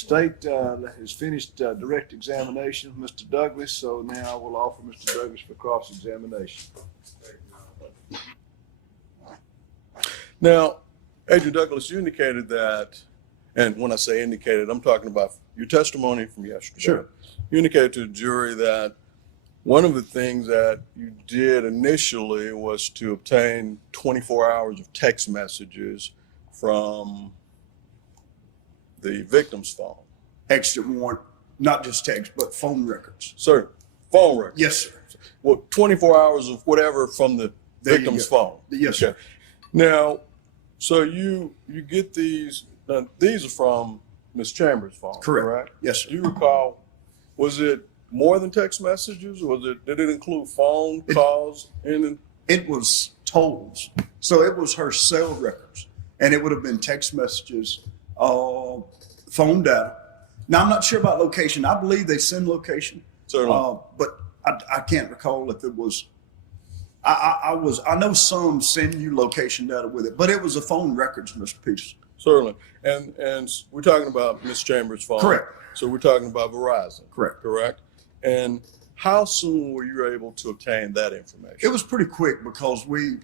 state has finished direct examination, Mr. Douglas, so now we'll offer Mr. Douglas for cross-examination. Now, Agent Douglas, you indicated that, and when I say indicated, I'm talking about your testimony from yesterday. Sure. You indicated to the jury that one of the things that you did initially was to obtain 24 hours of text messages from the victim's phone. Exit warrant, not just text, but phone records. Sir, phone records. Yes, sir. Well, 24 hours of whatever from the victim's phone. Yes, sir. Now, so you get these. Now, these are from Ms. Chambers' phone. Correct. Yes, sir. Do you recall? Was it more than text messages? Did it include phone calls? And it was tolls. So it was her cell records, and it would have been text messages, phone data. Now, I'm not sure about location. I believe they send location. Certainly. But I can't recall if it was. I know some send you location data with it, but it was a phone records, Mr. Peterson. Certainly. And we're talking about Ms. Chambers' phone. Correct. So we're talking about Verizon. Correct. And how soon were you able to obtain that information? It was pretty quick because we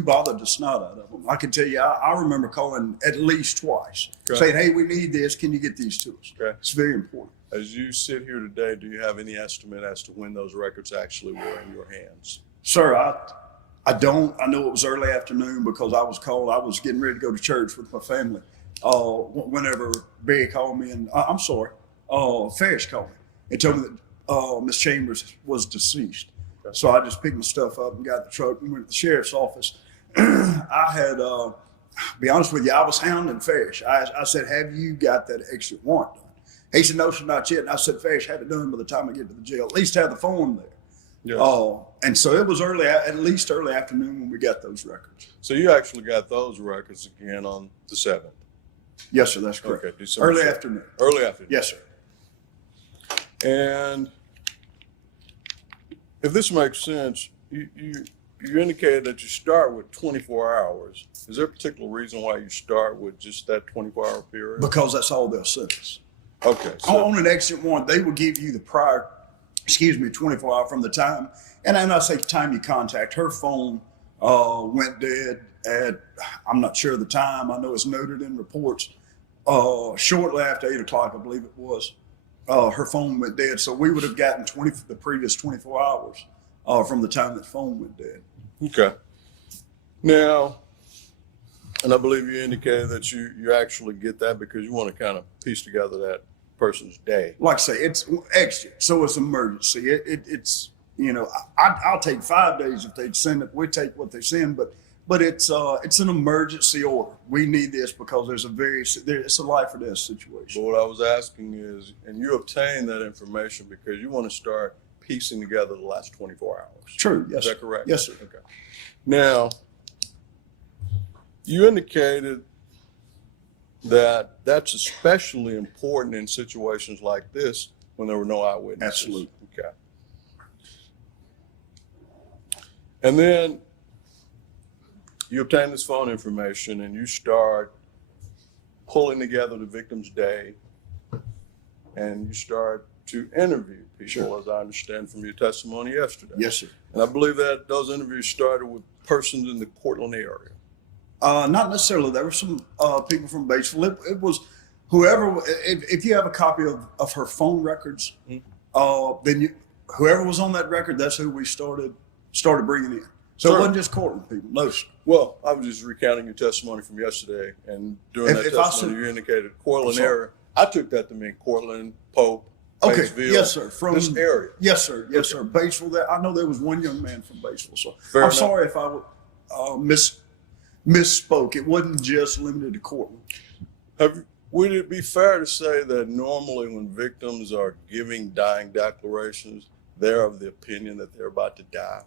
bothered the snot out of them. I can tell you, I remember calling at least twice, saying, "Hey, we need this. Can you get these to us?" Okay. It's very important. As you sit here today, do you have any estimate as to when those records actually were in your hands? Sir, I don't. I know it was early afternoon because I was called. I was getting ready to go to church with my family. Whenever Barry called me, and I'm sorry, Ferris called me and told me that Miss Chambers was deceased. Okay. So I just picked my stuff up and got the truck and went to the sheriff's office. I had, be honest with you, I was hounding Ferris. I said, "Have you got that exit warrant done?" He said, "No, sir, not yet." And I said, "Ferris, have it done by the time I get to the jail. At least have the phone there." Yes. And so it was at least early afternoon when we got those records. So you actually got those records again on the 7th? Yes, sir, that's correct. Okay, December early 7th. afternoon. Early afternoon. Yes, sir. And if this makes sense, you indicated that you start with 24 hours. Is there a particular reason why you start with just that 24-hour period? Because that's all they'll send us. Okay. So On an exit warrant, they will give you the prior, 24 hours from the time. And I say time you contact. Her phone went dead at, I'm not sure the time. I know it's noted in reports. Shortly after 8 o'clock, I believe it was, her phone went dead. So we would have gotten the previous 24 hours from the time that phone went dead. Okay. Now, and I believe you indicated that you actually get that because you want to kind of piece together that person's day. Like I say, it's exit, so it's emergency. It's I'll take 5 days if they'd send it. We take what they send, but it's an emergency order. We need this because it's a life or death situation. But what I was asking is, and you obtain that information because you want to start piecing together the last 24 hours. True. Yes. Is that correct? Yes, sir. Okay. Now, you indicated that that's especially important in situations like this when there were no eyewitnesses. Absolutely. Okay. And then you obtain this phone information and you start pulling together the victim's day and you start to interview people, Sure. as I understand from your testimony yesterday. Yes, sir. And I believe that those interviews started with persons in the Cortland area. Not necessarily. There were some people from Batesville. It was whoever. If you have a copy of her phone records, then whoever was on that record, that's who we started bringing in. So it wasn't just Cortland people. No, sir. Well, I was just recounting your testimony from yesterday, and during that testimony, you indicated Cortland area. I took that to mean Cortland, Pope, Okay. Batesville. Yes, sir. From this area. Yes, sir. Yes, sir. Batesville. I know there was one young man from Batesville. So Fair I'm enough. sorry if I misspoke. It wasn't just limited to Cortland. Would it be fair to say that normally when victims are giving dying declarations, they're of the opinion that they're about to die?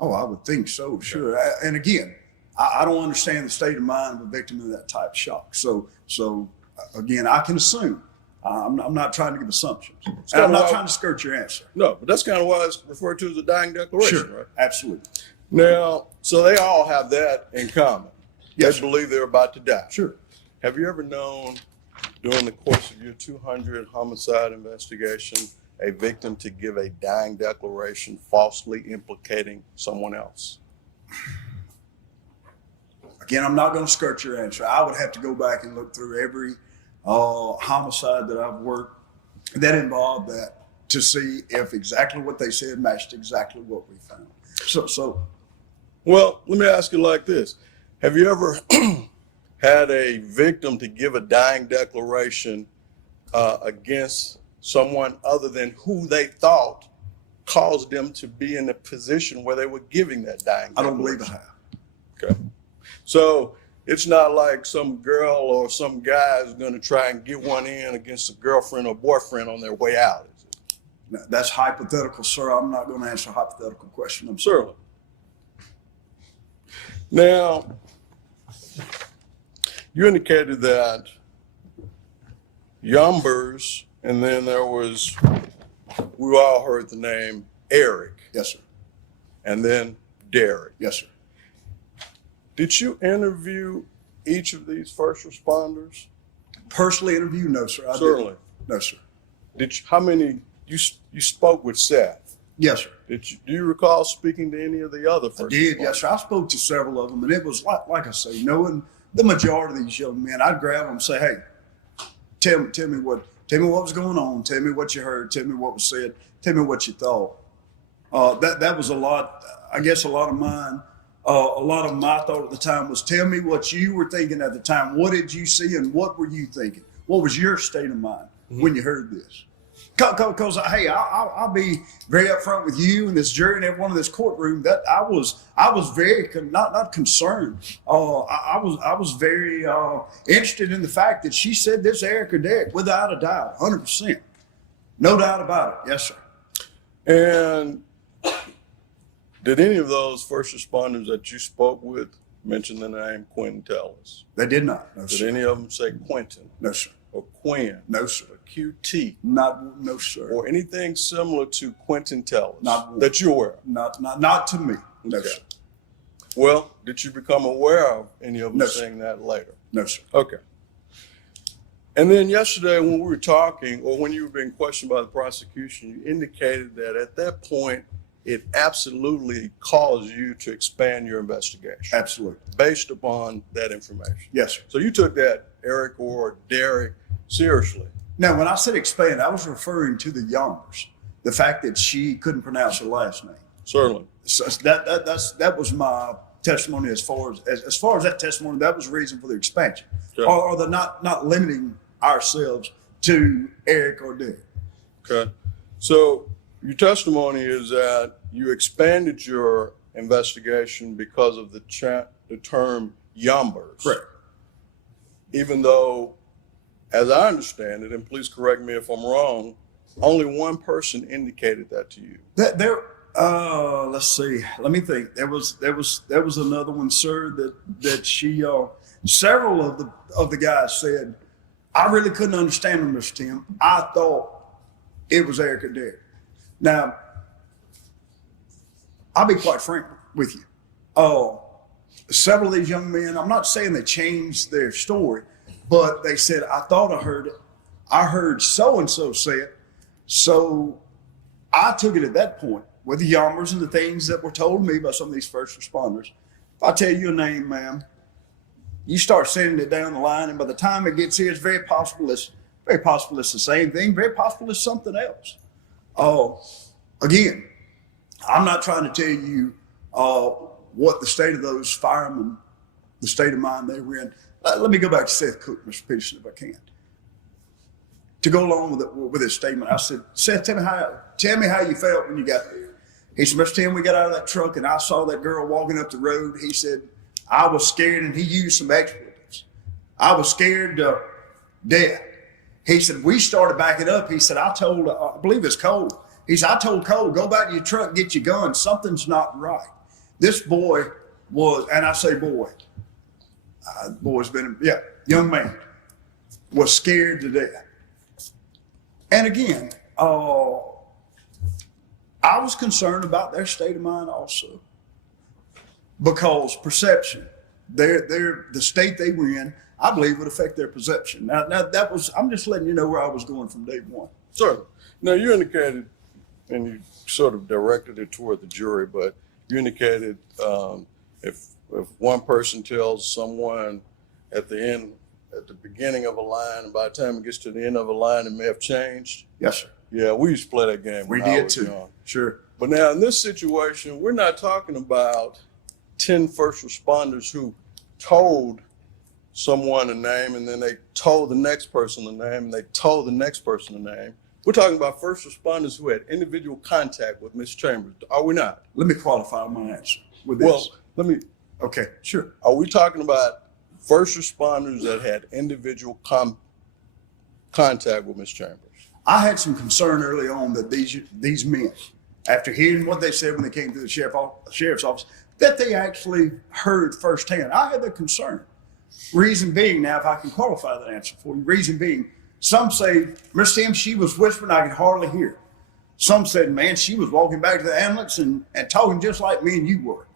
Oh, I would think so, sure. And again, I don't understand the state of mind of a victim in that type of shock. So again, I can assume. I'm not trying to give assumptions. And I'm not trying to skirt your answer. No, but that's kind of why it's referred to as a dying declaration, Sure, right? absolutely. Now, so they all have that in common. Yes, They believe they're about to die. Sure. Have you ever known during the course of your 200 homicide investigation, a victim to give a dying declaration falsely implicating someone else? Again, I'm not going to skirt your answer. I would have to go back and look through every homicide that I've worked that involved that to see if exactly what they said matched exactly what we found. Well, let me ask you like this. Have you ever had a victim to give a dying declaration against someone other than who they thought caused them to be in the position where they were giving that dying declaration? I don't believe I have. Okay. So it's not like some girl or some guy is going to try and get one in against a girlfriend or boyfriend on their way out, is it? No, that's hypothetical, sir. I'm not going to answer a hypothetical question. I'm sorry. Certainly. Now, you indicated that Yumbers, and then there was, we all heard the name Eric, Yes, sir. and then Derek. Yes, sir. Did you interview each of these first responders? Personally interview? No, sir. I Certainly. didn't. No, sir. How many, you spoke with Seth. Yes, sir. Do you recall speaking to any of the other first I did. responders? Yes, sir. I spoke to several of them, and it was like I say, knowing the majority of these young men, I'd grab them and say, "Hey, tell me what was going on. Tell me what you heard. Tell me what was said. Tell me what you thought." That was a lot. I guess a lot of mine. A lot of my thought at the time was, tell me what you were thinking at the time. What did you see, and what were you thinking? What was your state of mind when you heard this? Because hey, I'll be very upfront with you and this jury and everyone in this courtroom that I was very not concerned. I was very interested in the fact that she said this Eric or Derek without a doubt, 100%, no doubt about it. Yes, sir. And did any of those first responders that you spoke with mention the name Quentin Tellis? They did not. No, Did sir. any of them say Quentin No, sir. or Quinn No, sir. or QT No, sir. or anything similar to Quentin Tellis Not one. that you're aware of? Not to me. No, Okay. sir. Well, did you become aware of any of them No, sir. saying that later? No, sir. Okay. And then yesterday when we were talking, or when you were being questioned by the prosecution, you indicated that at that point, it absolutely caused you to expand your investigation Absolutely. based upon that information. Yes, sir. So you took that Eric or Derek seriously. Now, when I said expand, I was referring to the Youngers, the fact that she couldn't pronounce her last name. Certainly. So that was my testimony as far as that testimony. That was the reason for the expansion, Okay. or the not limiting ourselves to Eric or Derek. Okay. So your testimony is that you expanded your investigation because of the term Yumbers. Correct. Even though, as I understand it, and please correct me if I'm wrong, only one person indicated that to you. Let's see. Let me think. There was another one, sir. That she. Several of the guys said, I really couldn't understand him, Mr. Tim. I thought it was Eric or Derek. Now, I'll be quite frank with you. Several of these young men, I'm not saying they changed their story, but they said, I thought I heard it. I heard so-and-so say it. So I took it at that point with the Yombers and the things that were told me by some of these first responders. If I tell you a name, ma'am, you start sending it down the line, and by the time it gets here, it's very possible it's the same thing, very possible it's something else. Again, I'm not trying to tell you what the state of those firemen, the state of mind they were in. Let me go back to Seth Cook, Mr. Peterson, if I can. To go along with his statement, I said, Seth, tell me how you felt when you got there. He said, Mr. Tim, we got out of that truck and I saw that girl walking up the road. He said, I was scared, and he used some expletives. I was scared to death. He said, we started backing up. He said, I believe it's Cole. He said, I told Cole, go back to your truck, get your gun. Something's not right. This boy was, and I say boy, young man, was scared to death. And again, I was concerned about their state of mind also, because perception the state they were in, I believe, would affect their perception. Now that was, I'm just letting you know where I was going from day one. Certainly. Now, you indicated, and you sort of directed it toward the jury, but you indicated if one person tells someone at the beginning of a line, and by the time it gets to the end of a line, it may have changed. Yes, sir. Yeah, we used to play that game We when I did was too. young. Sure. But now in this situation, we're not talking about 10 first responders who told someone a name and then they told the next person the name and they told the next person the name. We're talking about first responders who had individual contact with Ms. Chambers. Are we not? Let me qualify my answer with this. Well, Okay, sure. are we talking about first responders that had individual contact with Ms. Chambers? I had some concern early on that these men, after hearing what they said when they came to the sheriff's office, that they actually heard firsthand. I had that concern. Reason being, now if I can qualify that answer for you, reason being, some say, Miss Tim, she was whispering, I could hardly hear. Some said, man, she was walking back to the ambulance and talking just like me and you were.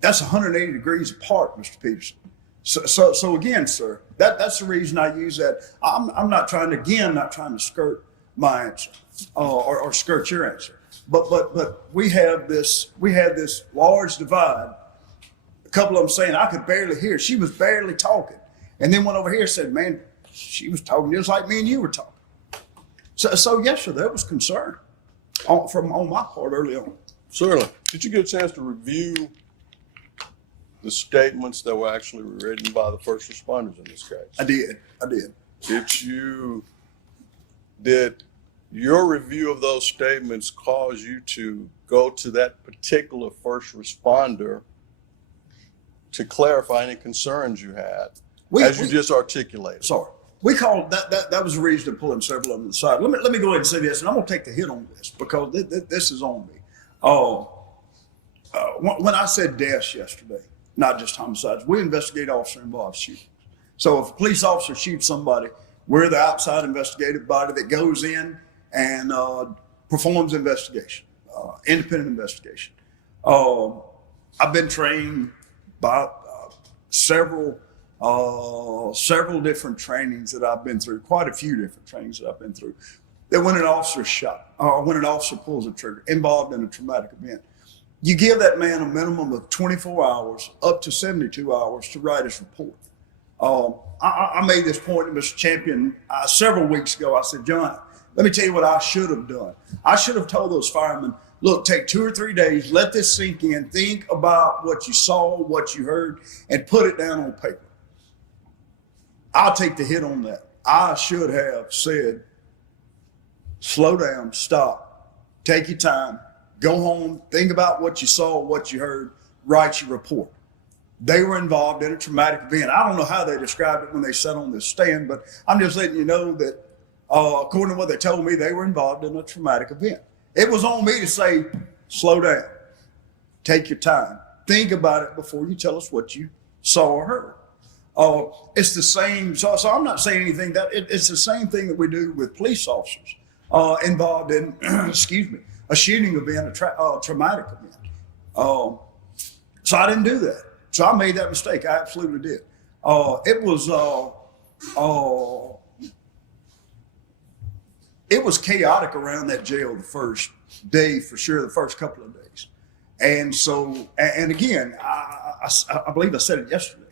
That's 180 degrees apart, Mr. Peterson. So again, sir, that's the reason I use that. I'm not trying to skirt my answer or skirt your answer. But we had this large divide. A couple of them saying I could barely hear. She was barely talking. And then one over here said, man, she was talking just like me and you were talking. So yes, sir, there was concern on my part early on. Certainly. Did you get a chance to review the statements that were actually written by the first responders in this case? I did. Did your review of those statements cause you to go to that particular first responder to clarify any concerns you had, as you just articulated? Sorry. We called that was the reason to pull in several of them aside. Let me go ahead and say this, and I'm going to take the hit on this because this is on me. When I said deaths yesterday, not just homicides, we investigate officer-involved shootings. So if a police officer shoots somebody, we're the outside investigative body that goes in and performs investigation, independent investigation. I've been trained by several different trainings that I've been through, quite a few different trainings that I've been through, that when an officer is shot or when an officer pulls a trigger involved in a traumatic event, you give that man a minimum of 24 hours up to 72 hours to write his report. I made this point to Mr. Champion several weeks ago. I said, John, let me tell you what I should have done. I should have told those firemen, look, take 2 or 3 days, let this sink in, think about what you saw, what you heard, and put it down on paper. I'll take the hit on that. I should have said, slow down, stop, take your time, go home, think about what you saw, what you heard, write your report. They were involved in a traumatic event. I don't know how they described it when they sat on this stand, but I'm just letting you know that according to what they told me, they were involved in a traumatic event. It was on me to say, slow down, take your time, think about it before you tell us what you saw or heard. It's the same, so I'm not saying anything that it's the same thing that we do with police officers involved in, excuse me, a shooting event, a traumatic event. So I didn't do that. So I made that mistake. I absolutely did. It was chaotic around that jail the first day, for sure, the first couple of days. And so, and again, I believe I said it yesterday.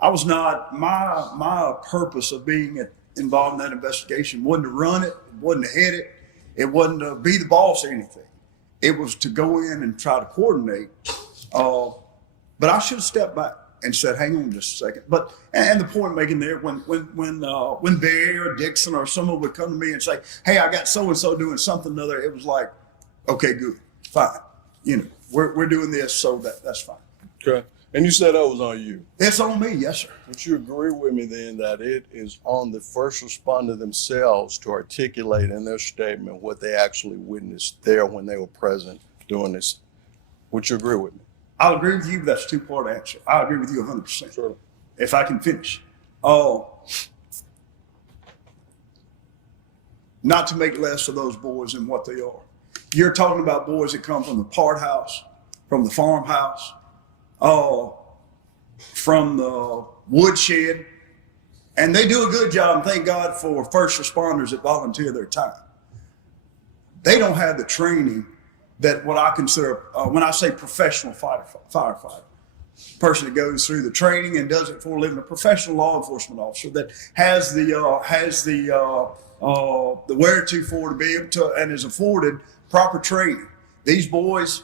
I was not, my purpose of being involved in that investigation wasn't to run it, wasn't to head it, it wasn't to be the boss or anything. It was to go in and try to coordinate. But I should have stepped back and said, hang on just a second. But, and the point I'm making there, when Barry or Dixon or someone would come to me and say, hey, I got so-and-so doing something or other, it was like, okay, good, fine. You know, we're doing this, so that's fine. Okay. And you said that was on you. It's on me, yes, sir. Would you agree with me then that it is on the first responder themselves to articulate in their statement what they actually witnessed there when they were present doing this? Would you agree with me? I'll agree with you, but that's a two-part answer. I agree with you 100%. Sure. If I can finish. Not to make less of those boys than what they are. You're talking about boys that come from the part house, from the farmhouse. from the woodshed, and they do a good job. And thank God for first responders that volunteer their time. They don't have the training that what I consider, when I say professional firefighter, person that goes through the training and does it for a living, a professional law enforcement officer that has the wherewithal to be able to and is afforded proper training. These boys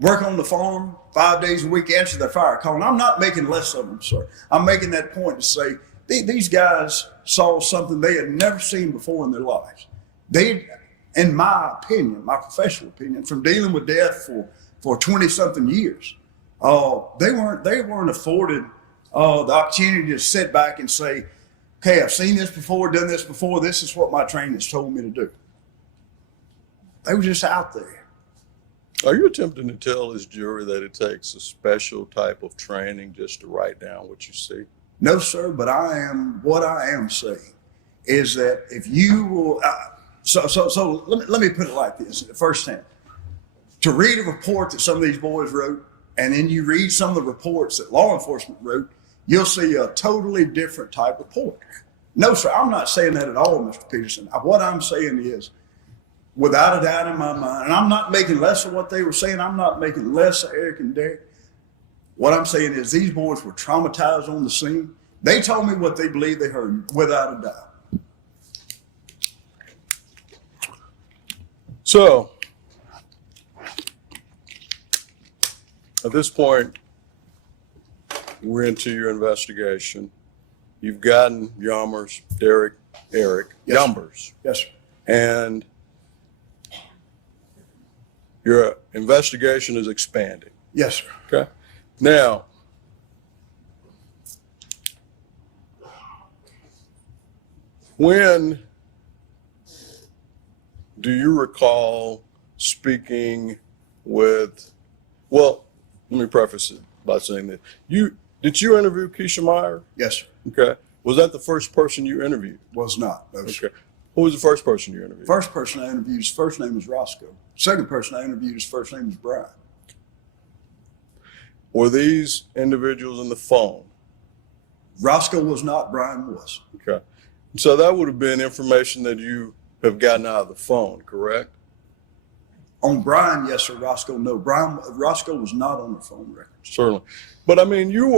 work on the farm 5 days a week, answer their fire call. And I'm not making less of them, sir. I'm making that point to say these guys saw something they had never seen before in their lives. They, in my opinion, my professional opinion, from dealing with death for 20-something years, they weren't afforded the opportunity to sit back and say, okay, I've seen this before, done this before, this is what my training has told me to do. They were just out there. Are you attempting to tell this jury that it takes a special type of training just to write down what you see? No, sir, but what I am saying is that if you will, so let me put it like this, firsthand. To read a report that some of these boys wrote, and then you read some of the reports that law enforcement wrote, you'll see a totally different type report. No, sir, I'm not saying that at all, Mr. Peterson. What I'm saying is, without a doubt in my mind, and I'm not making less of what they were saying, I'm not making less of Eric and Derek. What I'm saying is these boys were traumatized on the scene. They told me what they believed they heard, without a doubt. So, at this point, we're into your investigation. You've gotten Yummers, Derek, Eric, Yes, Yummers, Yes, sir. and your investigation is expanding. Yes, sir. Okay. Now, when do you recall speaking with, well, let me preface it by saying that did you interview Keisha Meyer? Yes, sir. Okay. Was that the first person you interviewed? Was not. No, sir. Okay. Who was the first person you interviewed? First person I interviewed, his first name was Roscoe. Second person I interviewed, his first name was Brian. Were these individuals in the phone? Roscoe was not, Brian was. Okay. So that would have been information that you have gotten out of the phone, correct? On Brian, yes, sir. Roscoe, no. Roscoe was not on the phone records. Certainly. But I mean, you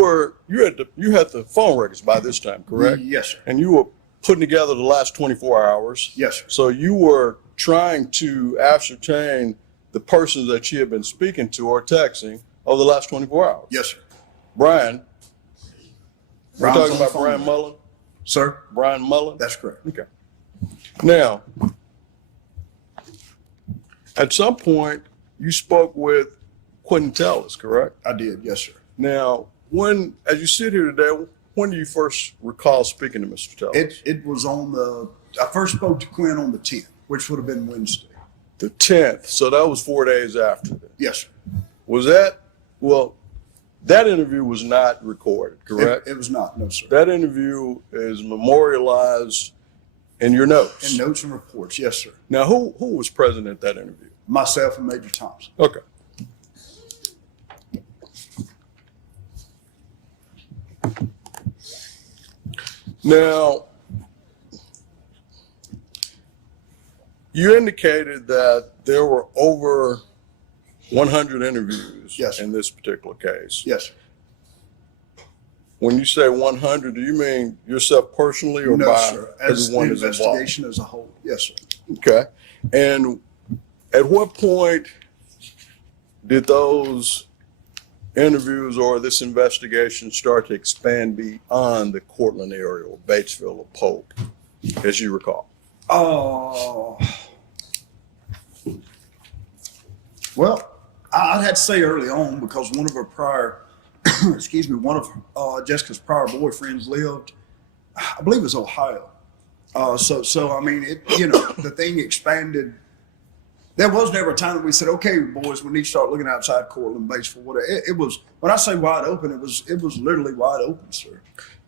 had the phone records by this time, correct? Yes, sir. And you were putting together the last 24 hours. Yes, sir. So you were trying to ascertain the persons that you had been speaking to or texting over the last 24 hours. Yes, sir. Brian. We're Brian's talking on the about phone Brian record. Mullen? Sir? Brian Mullen? That's correct. Okay. Now, at some point, you spoke with Quentin Tellis, correct? I did, yes, sir. Now, as you sit here today, when do you first recall speaking to Mr. Tellis? It was I first spoke to Quinn on the 10th, which would have been Wednesday. The 10th. So that was 4 days after that. Yes, sir. Was that, well, that interview was not recorded, correct? It was not, no, sir. That interview is memorialized in your notes. In notes and reports, yes, sir. Now, who was present at that interview? Myself and Major Thompson. Okay. Now, you indicated that there were over 100 interviews Yes, sir. in this particular case. Yes, sir. When you say 100, do you mean yourself personally or No, by sir. As the everyone who's involved? investigation as a whole, yes, sir. Okay. And at what point did those interviews or this investigation start to expand beyond the Cortland area or Batesville or Polk, as you recall? Well, I'd have to say early on because one of her prior, one of Jessica's prior boyfriends lived, I believe it was Ohio. So I mean, the thing expanded. There was never a time that we said, okay, boys, we need to start looking outside Cortland, Batesville, whatever. It was, when I say wide open, it was literally wide open, sir.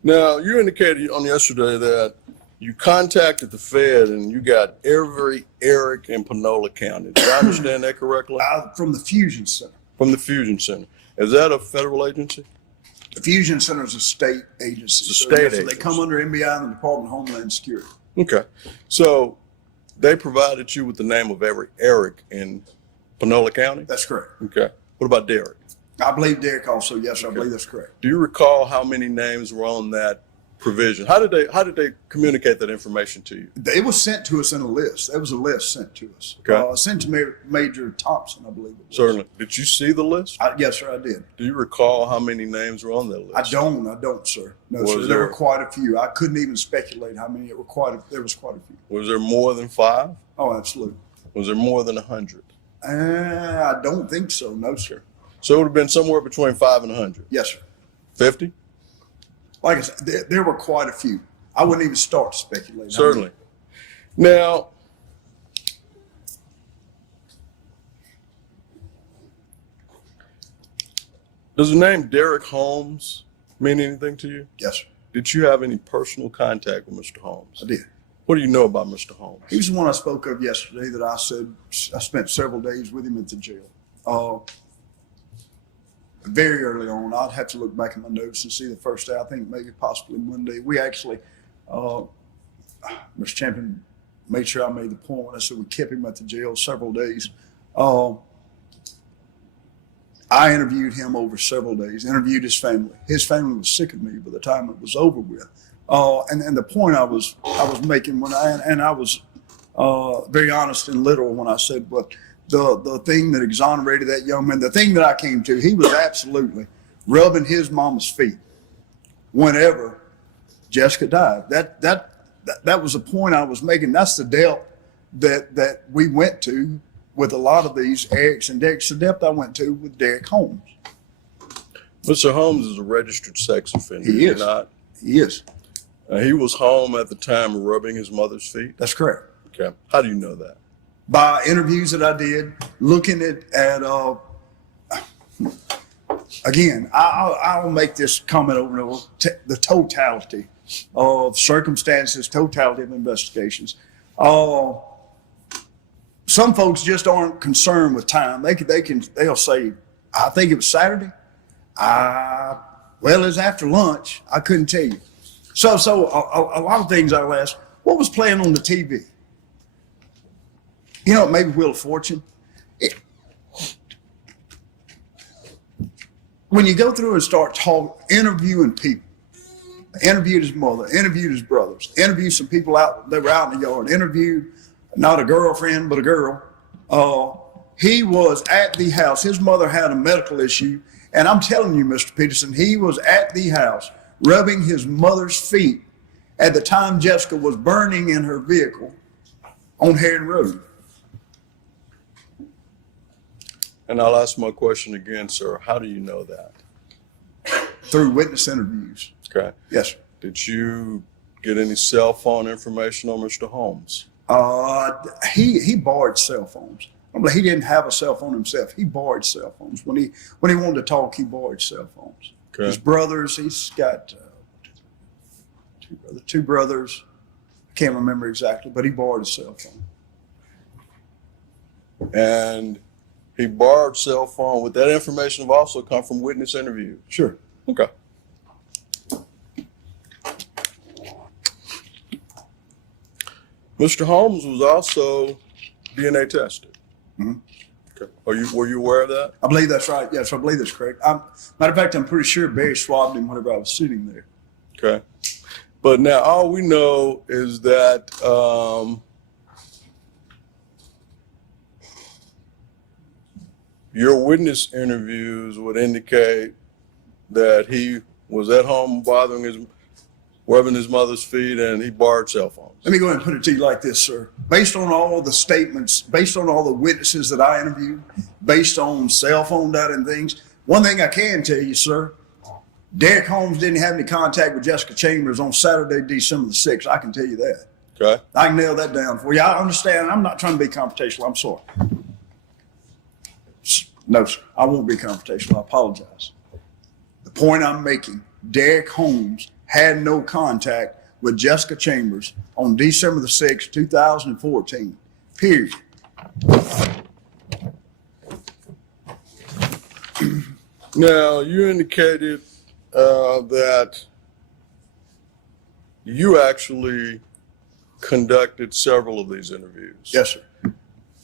Now, you indicated on yesterday that you contacted the Fed and you got every Eric in Panola County. Did I understand that correctly? From the Fusion Center. From the Fusion Center. Is that a federal agency? The Fusion Center is a state agency. It's a state They agency. come under NBI and the Department of Homeland Security. Okay. So they provided you with the name of every Eric in Panola County? That's correct. Okay. What about Derek? I believe Derek also. Yes, I believe that's correct. Do you recall how many names were on that provision? How did they communicate that information to you? It was sent to us in a list. There was a list sent to us. Okay. Sent to Major Thompson, I believe it was. Certainly. Did you see the list? Yes, sir, I did. Do you recall how many names were on that list? I don't, sir. No, Was sir. there- There were quite a few. I couldn't even speculate how many. There was quite a few. Was there more than 5? Oh, absolutely. Was there more than 100? I don't think so. No, sir. So it would have been somewhere between 5 and 100. Yes, sir. 50? Like I said, there were quite a few. I wouldn't even start to speculate. Certainly. Now, does the name Derek Holmes mean anything to you? Yes, sir. Did you have any personal contact with Mr. Holmes? I did. What do you know about Mr. Holmes? He was the one I spoke of yesterday that I said I spent several days with him at the jail. Very early on, I'd have to look back at my notes and see the first day. I think maybe possibly Monday. We actually, Mr. Champion made sure I made the point when I said we kept him at the jail several days. I interviewed him over several days, interviewed his family. His family was sick of me by the time it was over with. And the point I was making when I was very honest and literal when I said, but the thing that exonerated that young man, the thing that I came to, he was absolutely rubbing his mama's feet whenever Jessica died. That was the point I was making. That's the depth that we went to with a lot of these Erics and Dereks. The depth I went to with Derek Holmes. Mr. Holmes is a registered sex offender. He is. Not? He is. He was home at the time of rubbing his mother's feet. That's correct. Okay. How do you know that? By interviews that I did, looking at again, I'll make this comment over and over, the totality of circumstances, totality of investigations. Some folks just aren't concerned with time. They'll say, I think it was Saturday. Well, it was after lunch. I couldn't tell you. So a lot of things I'll ask, what was playing on the TV? You know, maybe Wheel of Fortune. When you go through and start interviewing people, interviewed his mother, interviewed his brothers, interviewed some people that were out in the yard, interviewed not a girlfriend, but a girl. He was at the house. His mother had a medical issue. And I'm telling you, Mr. Peterson, he was at the house rubbing his mother's feet at the time Jessica was burning in her vehicle on Heron Road. And I'll ask my question again, sir. How do you know that? Through witness interviews. Okay. Yes, sir. Did you get any cell phone information on Mr. Holmes? He borrowed cell phones. He didn't have a cell phone himself. He borrowed cell phones. When he wanted to talk, he borrowed cell phones. Okay. His brothers, he's got two brothers. I can't remember exactly, but he borrowed a cell phone. And he borrowed cell phone. Would that information have also come from witness interviews? Sure. Okay. Mr. Holmes was also DNA tested. Mm-hmm. Okay. Were you aware of that? I believe that's right. Yes, I believe that's correct. Matter of fact, I'm pretty sure Barry swabbed him whenever I was sitting there. Okay. But now all we know is that your witness interviews would indicate that he was at home rubbing his mother's feet, and he borrowed cell phones. Let me go ahead and put it to you like this, sir. Based on all the statements, based on all the witnesses that I interviewed, based on cell phone data and things, one thing I can tell you, sir, Derek Holmes didn't have any contact with Jessica Chambers on Saturday, December the 6th. I can tell you that. Okay. I can nail that down for you. I understand. I'm not trying to be confrontational. I'm sorry. No, sir. I won't be confrontational. I apologize. The point I'm making, Derek Holmes had no contact with Jessica Chambers on December the 6th, 2014, period. Now, you indicated that you actually conducted several of these interviews. Yes, sir.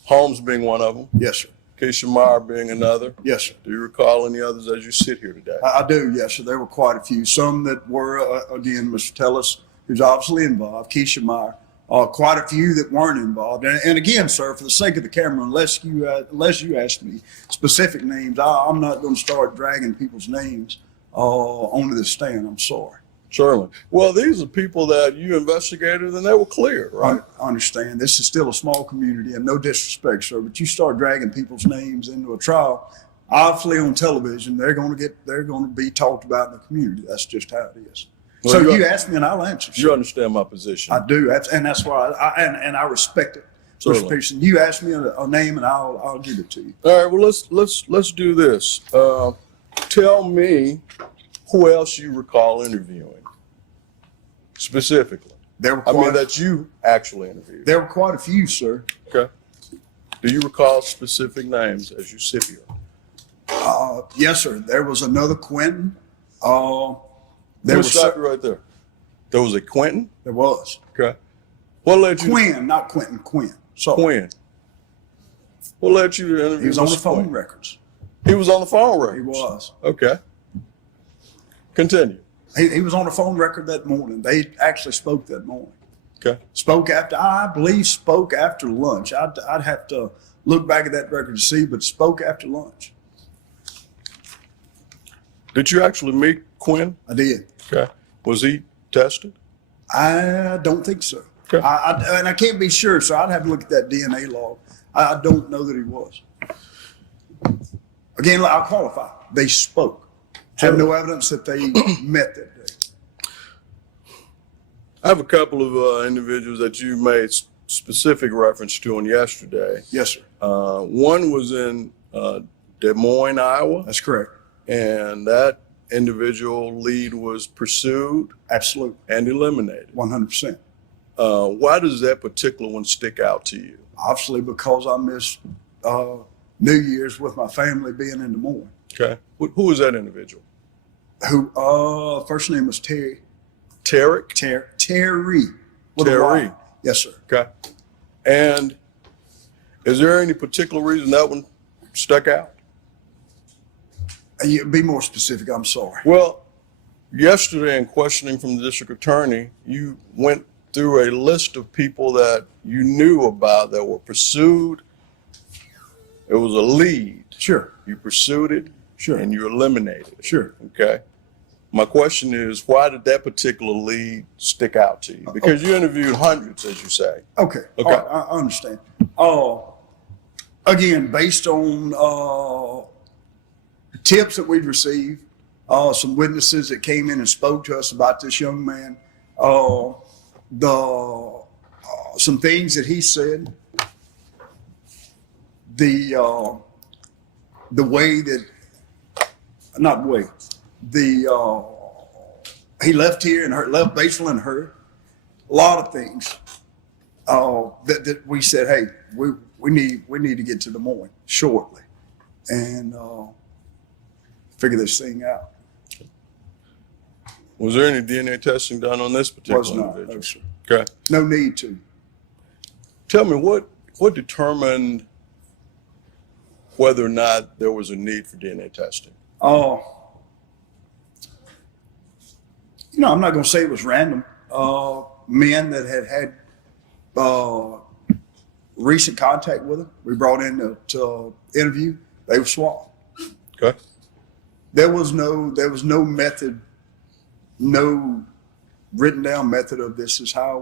Holmes being one of them. Yes, sir. Keisha Meyer being another. Yes, sir. Do you recall any others as you sit here today? I do, yes, sir. There were quite a few. Some that were, again, Mr. Tellis, who's obviously involved, Keisha Meyer, quite a few that weren't involved. And again, sir, for the sake of the camera, unless you ask me specific names, I'm not going to start dragging people's names onto the stand. I'm sorry. Certainly. Well, these are people that you investigated and they were clear, right? I understand. This is still a small community, and no disrespect, sir, but you start dragging people's names into a trial, obviously on television, they're going to be talked about in the community. That's just how it is. Well, so you ask me and I'll answer. You understand my position. I do, and that's why I respect it. Mr. Peterson, you ask me a name and I'll give it to you. All right. Well, let's do this. Tell me who else you recall interviewing specifically. That you actually interviewed. There were quite a few, sir. Okay. Do you recall specific names as you sit here? Yes, sir. There was another Quentin. There was stop you right there. There was a Quentin. There was. Okay. What led you? Quinn, not Quentin. Quinn. Sorry. Quinn. What led you to interview? He was on the phone Quinn? records. He was on the phone records. He was. Okay. Continue. He was on the phone record that morning. They actually spoke that morning. Okay. I believe spoke after lunch. I'd have to look back at that record to see, but spoke after lunch. Did you actually meet Quinn? I did. Okay. Was he tested? I don't think so. Okay. And I can't be sure, so I'd have to look at that DNA log. I don't know that he was. Again, I'll qualify. They spoke. Have no evidence that they met that day. I have a couple of individuals that you made specific reference to on yesterday. Yes, sir. One was in Des Moines, Iowa. That's correct. And that individual lead was pursued. Absolutely. And eliminated. 100%. Why does that particular one stick out to you? Obviously, because I missed New Year's with my family being in Des Moines. Okay. Who was that individual? Who? First name was Terry. Tarek? Terry. Terry. Yes, sir. Okay. And is there any particular reason that one stuck out? Be more specific. I'm sorry. Well, yesterday in questioning from the district attorney, you went through a list of people that you knew about that were pursued. It was a lead. Sure. You pursued it. Sure. And you eliminated it. Sure. Okay. My question is, why did that particular lead stick out to you? Because you interviewed hundreds, as you say. Okay. Okay. All right, I understand. Again, based on tips that we'd received, some witnesses that came in and spoke to us about this young man, some things that he said, the way that, not the way, he left here and left Batesville and heard a lot of things that we said, hey, we need to get to Des Moines shortly and figure this thing out. Was there any DNA testing done on this particular Was not, individual? no, sir. Okay. No need to. Tell me what determined whether or not there was a need for DNA testing? I'm not going to say it was random. Men that had recent contact with him, we brought in to interview. They were swabbed. Okay. There was no method, no written down method of this is how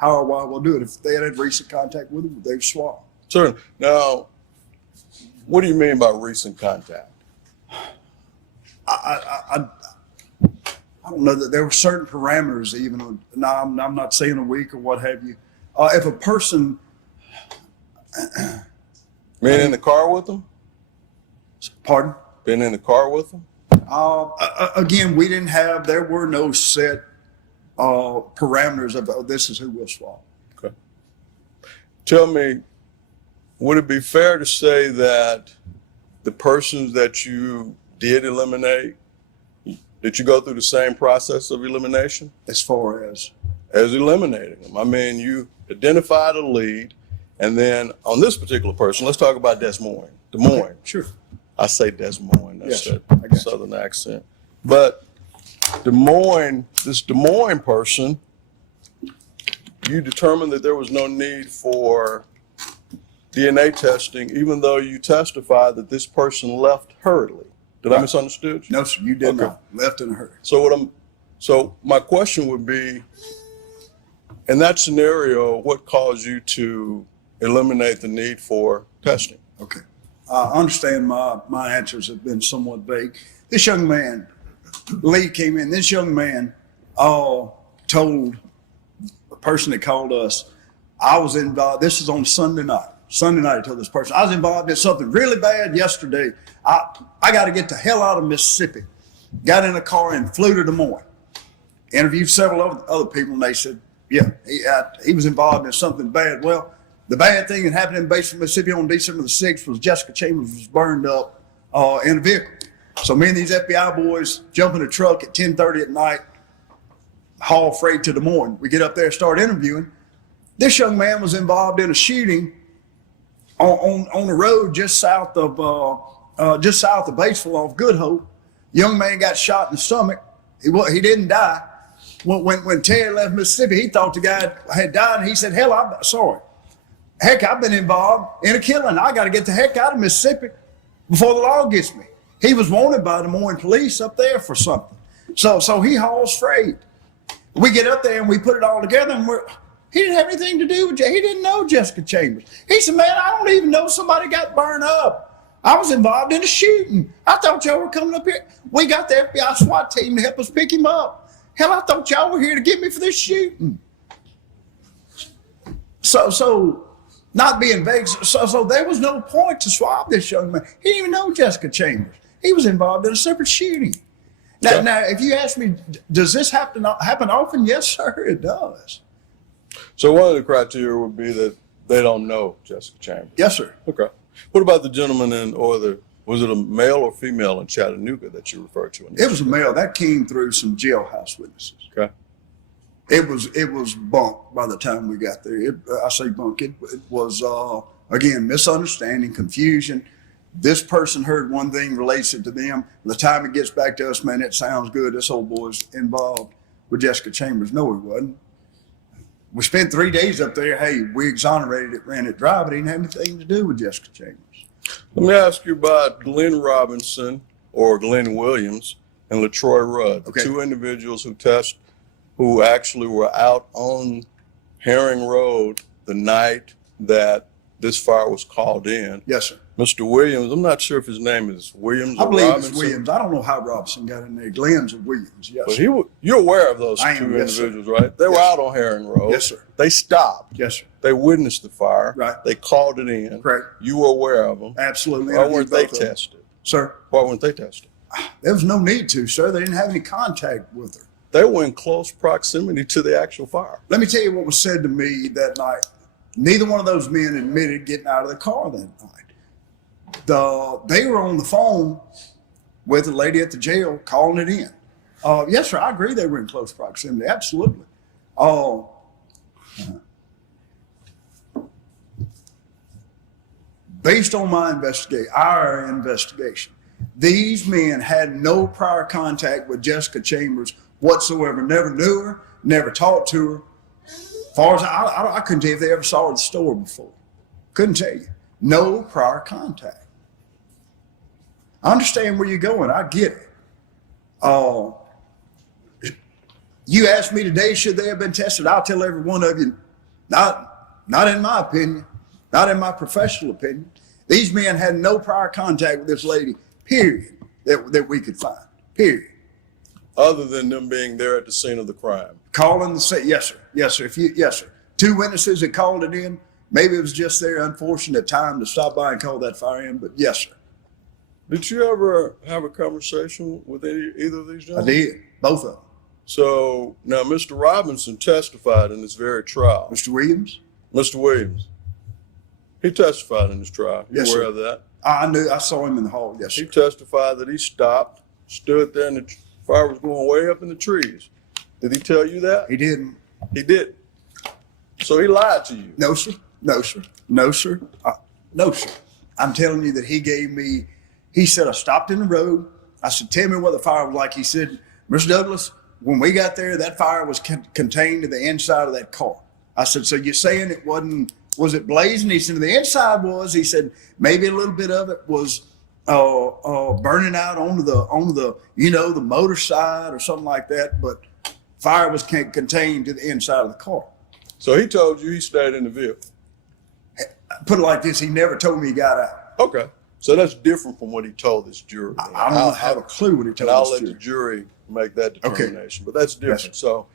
I will do it. If they had recent contact with him, they were swabbed. Certainly. Now, what do you mean by recent contact? I don't know that there were certain parameters even. Now, I'm not saying a week or what have you. If a person, Being in the car with them? pardon? Been in the car with them? Again, there were no set parameters of, oh, this is who will swap. Okay. Tell me, would it be fair to say that the persons that you did eliminate, Did you go through the same process of elimination? As far as Eliminating them. I mean, you identified a lead, and then on this particular person, let's talk about Des Moines. Des Moines. okay, sure. I say Des Moines. That's Yes, I got that you. southern accent. But this Des Moines person, you determined that there was no need for DNA testing, even though you testified that this person left hurriedly. Did I Right. misunderstood you? No, sir, you did Okay. not. Left in a hurry. So my question would be, in that scenario, what caused you to eliminate the need for testing? Okay. I understand my answers have been somewhat vague. This young man, Lee came in, this young man told the person that called us, I was involved, this is on Sunday night. Sunday night, I told this person, I was involved in something really bad yesterday. I got to get the hell out of Mississippi. Got in a car and flew to Des Moines. Interviewed several other people, and they said, yeah, he was involved in something bad. Well, the bad thing that happened in Batesville, Mississippi on December the 6th was Jessica Chambers was burned up in a vehicle. So me and these FBI boys jump in a truck at 10:30 at night, haul freight to Des Moines. We get up there, start interviewing. This young man was involved in a shooting on the road just south of Batesville off Good Hope. Young man got shot in the stomach. He didn't die. When Terry left Mississippi, he thought the guy had died, and he said, hell, I'm sorry. Heck, I've been involved in a killing. I got to get the heck out of Mississippi before the law gets me. He was wanted by the Des Moines police up there for something. So he hauls freight. We get up there and we put it all together, and he didn't have anything to do with it. He didn't know Jessica Chambers. He said, man, I don't even know somebody got burned up. I was involved in a shooting. I thought y'all were coming up here. We got the FBI SWAT team to help us pick him up. Hell, I thought y'all were here to get me for this shooting. So not being vague, so there was no point to swab this young man. He didn't even know Jessica Chambers. He was involved in a separate shooting. Now, if you ask me, does this happen often? Yes, sir, it does. So one of the criteria would be that they don't know Jessica Chambers. Yes, sir. Okay. What about the gentleman was it a male or female in Chattanooga that you referred to? It was a male. That came through some jailhouse witnesses. Okay. It was bunk by the time we got there. I say bunk. It was, again, misunderstanding, confusion. This person heard one thing, relates it to them. By the time it gets back to us, man, it sounds good. This old boy's involved with Jessica Chambers. No, he wasn't. We spent 3 days up there. Hey, we exonerated it, ran it dry, but it didn't have anything to do with Jessica Chambers. Let me ask you about Glenn Robinson or Glenn Williams and LaTroy Rudd, the Okay. two individuals who actually were out on Herring Road the night that this fire was called in. Yes, sir. Mr. Williams, I'm not sure if his name is Williams I or believe Robinson. it's Williams. I don't know how Robinson got in there. Glenn's or Williams. Yes, But sir. you're aware of those I two am, yes, sir. individuals, right? They were Yes, out on Herring Road. Yes, sir. They stopped. Yes, sir. They witnessed the fire. Right. They called it in. Correct. You were aware of them. Absolutely. Why weren't they Interviewed both of them. tested? Sir, Why weren't they tested? there was no need to, sir. They didn't have any contact with her. They were in close proximity to the actual fire. Let me tell you what was said to me that night. Neither one of those men admitted getting out of the car that night. They were on the phone with the lady at the jail calling it in. Yes, sir, I agree they were in close proximity. Absolutely. Based on our investigation, these men had no prior contact with Jessica Chambers whatsoever. Never knew her, never talked to her. As far as I couldn't tell you if they ever saw her at the store before. Couldn't tell you. No prior contact. I understand where you're going. I get it. You asked me today, should they have been tested? I'll tell every one of you, not in my opinion, not in my professional opinion. These men had no prior contact with this lady, period, that we could find, period. Other than them being there at the scene of the crime. Calling the scene, yes, sir, yes, sir. Yes, sir. Two witnesses that called it in. Maybe it was just their unfortunate time to stop by and call that fire in, but yes, sir. Did you ever have a conversation with either of these I gentlemen? did, both of them. So now Mr. Robinson testified in this very trial. Mr. Williams? Mr. Williams, he testified in this trial. You Yes, aware sir. of that? I saw him in the hall, yes, He sir. testified that he stopped, stood there in the Fire was going way up in the trees. Did he tell you that? He didn't. He didn't. So he lied to you. No, sir. No, sir. No, sir. No, sir. I'm telling you that he gave me, he said, I stopped in the road. I said, tell me what the fire was like. He said, Mr. Douglas, when we got there, that fire was contained to the inside of that car. I said, so you're saying it wasn't, was it blazing? He said, the inside was. He said, maybe a little bit of it was burning out onto the, you know, the motor side or something like that. But fire was contained to the inside of the car. So he told you he stayed in the vehicle. Put it like this, he never told me he got out. Okay. So that's different from what he told this jury. I don't have a clue what he told and I'll us let to. the jury make that determination. But that's different. Yes. So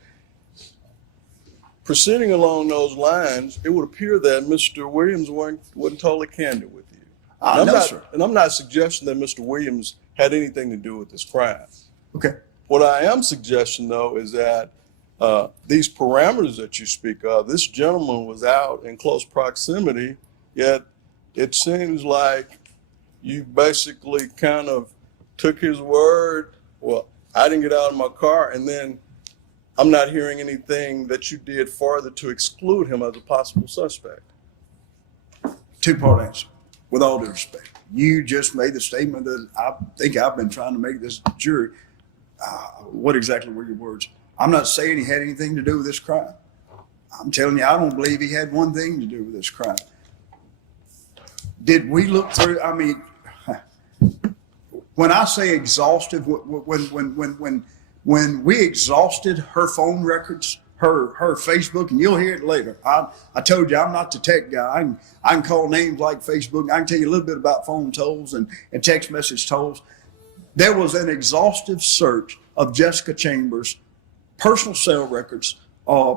proceeding along those lines, it would appear that Mr. Williams wasn't totally candid with you. No, sir. And I'm not suggesting that Mr. Williams had anything to do with this crime. Okay. What I am suggesting, though, is that these parameters that you speak of, this gentleman was out in close proximity, yet it seems like you basically kind of took his word. Well, I didn't get out of my car, and then I'm not hearing anything that you did further to exclude him as a possible suspect. Two-part answer, with all due respect. You just made the statement that I think I've been trying to make this jury. What exactly were your words? I'm not saying he had anything to do with this crime. I'm telling you, I don't believe he had one thing to do with this crime. Did we look through? I mean, when I say exhaustive, when we exhausted her phone records, her Facebook, and you'll hear it later. I told you I'm not the tech guy. I can call names like Facebook. I can tell you a little bit about phone tolls and text message tolls. There was an exhaustive search of Jessica Chambers' personal cell records,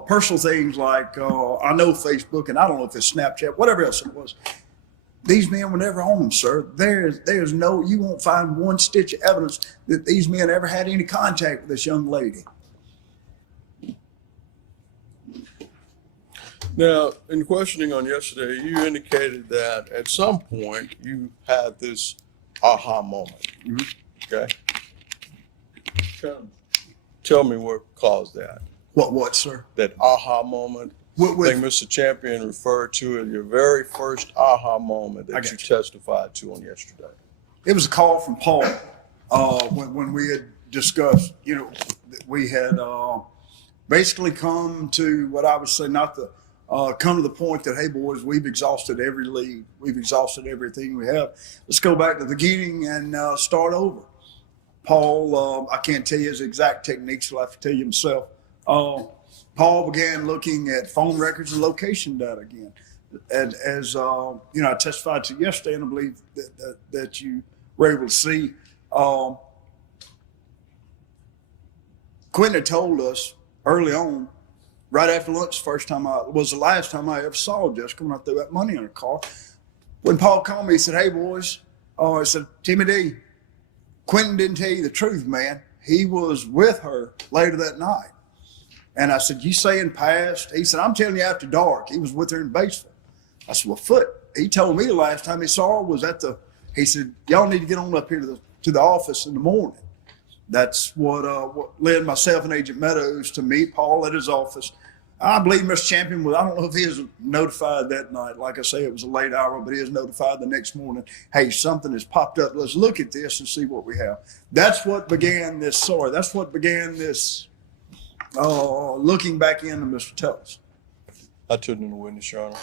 personal things like I know Facebook, and I don't know if it's Snapchat, whatever else it was. These men were never on them, sir. There's no, you won't find one stitch of evidence that these men ever had any contact with this young lady. Now, in questioning on yesterday, you indicated that at some point you had this aha moment. Mm-hmm. Okay. Tell me what caused that. What, sir? That aha moment. I think Mr. Champion referred to it, your very first aha moment that you testified to on yesterday. It was a call from Paul when we had discussed, you know, we had basically come to what I would say, not the come to the point that, hey, boys, we've exhausted every lead. We've exhausted everything we have. Let's go back to the beginning and start over. Paul, I can't tell you his exact techniques. He'll have to tell you himself. Paul began looking at phone records and location data again. And as you know, I testified to yesterday, and I believe that you were able to see. Quentin had told us early on, right after lunch, the last time I ever saw Jessica when I threw that money in her car. When Paul called me, he said, "Hey boys," I said, "Timmy D, Quentin didn't tell you the truth, man. He was with her later that night." And I said, "You saying past?" He said, "I'm telling you after dark. He was with her in Batesville." I said, "Well, Foot, he told me the last time he saw her was he said, y'all need to get on up here to the office in the morning." That's what led myself and Agent Meadows to meet Paul at his office. I believe Mr. Champion was, I don't know if he was notified that night. Like I say, it was a late hour, but he was notified the next morning. Hey, something has popped up. Let's look at this and see what we have. That's what began this story. That's what began this looking back into Mr. Tellis. I took in the witness, Your Honor.